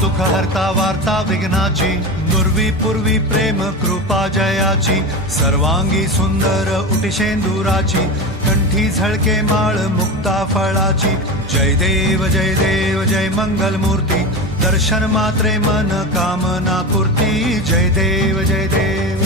दुःख हरता वार्ता विघ्नाची, दुर्वी पूर्वी प्रेम कृपा जयाची, सर्वांगी सुंदर उटिशेंदुराची, कंठी झळके माळ मुक्ता फळाची. जय देव जय मंगल मूर्ती, दर्शन मात्रे मन कामना पूर्ती. जय देव जय देव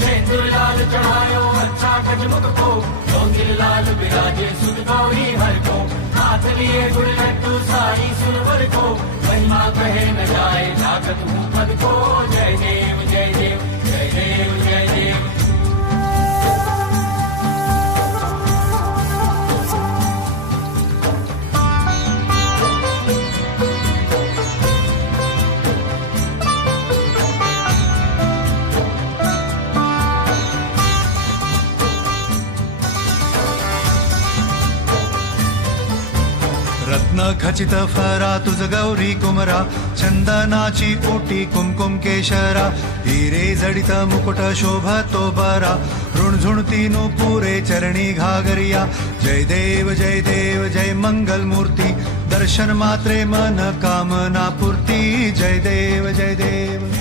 शेंदूर लाल चढ़ायो अच्छा गजमुख को, डोंगिर लाल बिराजे सुध गौरी हर को, हाथ लिए गुड़ लड्डू सारी सुरवर को, महिमा कहे न जाए जागत हूँ पद को. जय देव जय देव जय देव जय देव. रत्न खचित फरा तुझ गौरी कुमरा, चंदनाची ओटी कुमकुम केशरा, हिरे जडित मुकुट शोभतो बरा, ऋणझुणती पुरे चरणी घागरिया. जय देव जय मंगल मूर्ती, दर्शन मात्रे मन कामना पूर्ती. जय देव जय देव